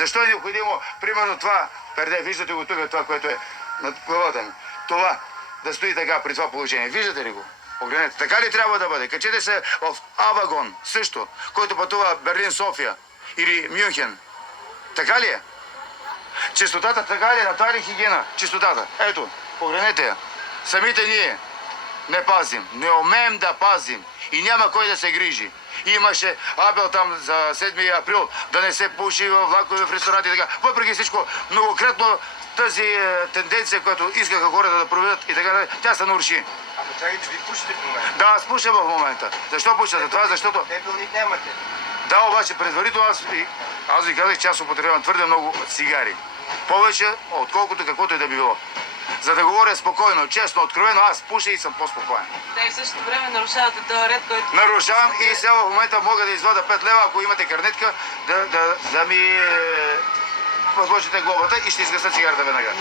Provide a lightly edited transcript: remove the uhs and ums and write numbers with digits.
Защо е необходимо, примерно това перде, виждате го тук, това, което е над главата ми, това да стои така при това положение. Виждате ли го? Погледнете. Така ли трябва да бъде? Качете се в А-вагон също, който пътува Берлин-София или Мюнхен. Така ли е? Чистотата така ли е? На това ли хигиена? Чистотата. Ето, погледнете я. Самите ние не пазим. Не умеем да пазим. И няма кой да се грижи. Имаше апел там за 7 април да не се пуши в влакове, в ресторанти и така. Въпреки всичко, многократно тази тенденция, която искаха хората да проведат и така, тя се наруши. Ама чакайте, ви пушите в момента? Да, аз пуша в момента. Защо пуша? За това, защото... Пепелник нямате. Да, обаче предварително аз ви казах, че аз употребявам твърде много цигари. Повече, отколкото каквото и да би било. За да говоря спокойно, честно, откровено, аз пуша и съм по-спокоен. Да, и в същото време нарушавате този ред, който... Нарушавам и сега в момента мога да извада 5 лева, ако имате карнетка, да ми възложите глобата и ще изгаса цигарата веднага.